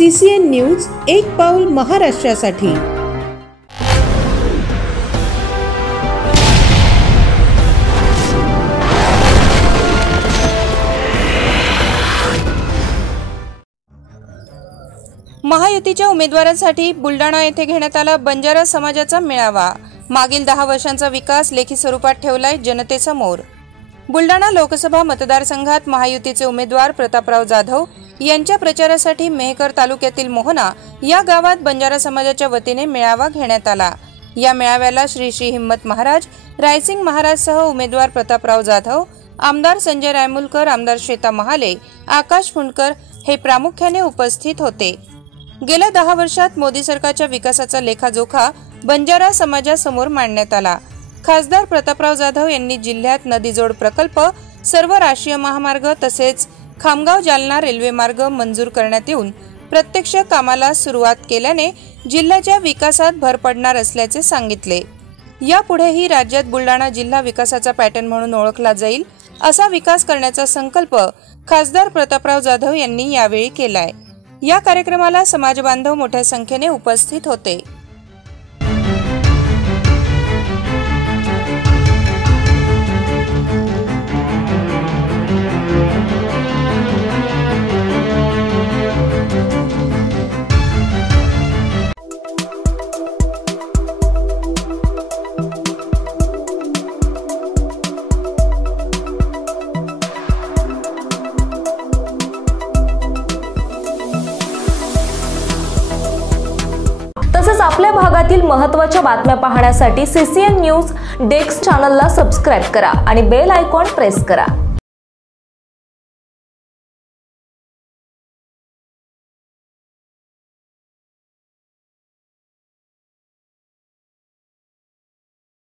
CCN news एक पाऊल महाराष्ट्रासाठी। महायुतीच्या उमेदवारांसाठी बुलढाणा येथे घेण्यात आला बंजारा समाजाचा मेळावा। मागील 10 वर्षांचा विकास लेखी स्वरूपात ठेवलाय जनतेसमोर। बुलढाणा लोकसभा मतदारसंघात महायुतीचे उमेदवार प्रतापराव जाधव यांच्या प्रचारासाठी मेहकर तालुक्यातील मोहना या गावात बंजारा समाजाच्या वतीने मेळावा घेण्यात आला। या मेळाव्याला श्री श्री हिम्मत महाराज, रायसिंग महाराज सह उमेदवार प्रतापराव जाधव, आमदार संजय रायमुलकर, आमदार श्वेता महाले, आकाश फुंडकर हे प्रामुख्याने उपस्थित होते। गेल्या 10 वर्षात मोदी सरकारच्या विकासाचा लेखाजोखा बंजारा समाजासमोर मांडण्यात आला। खासदार प्रतापराव जाधव यांनी जिल्ह्यात नदीजोड प्रकल्प, सर्व राष्ट्रीय महामार्ग तसेच खामगाव जालना रेल्वे मार्ग मंजूर करण्यात येऊन प्रत्यक्ष कामाला सुरुवात केल्याने जिल्ह्याच्या विकासात भर पडणार असल्याचे सांगितले। यापुढेही राज्यात बुलढाणा जिल्हा विकासाचा पॅटर्न म्हणून ओळखला जाईल, असा विकास करण्याचा संकल्प खासदार प्रतापराव जाधव यांनी यावेळी केलाय। या कार्यक्रमाला समाज बांधव मोठ्या संख्येने उपस्थित होते। तसेच आपल्या भागातील महत्त्वाच्या बातम्या पाहण्यासाठी CCN न्यूज डेस्क चॅनलला सबस्क्राइब करा आणि बेल आयकॉन प्रेस करा।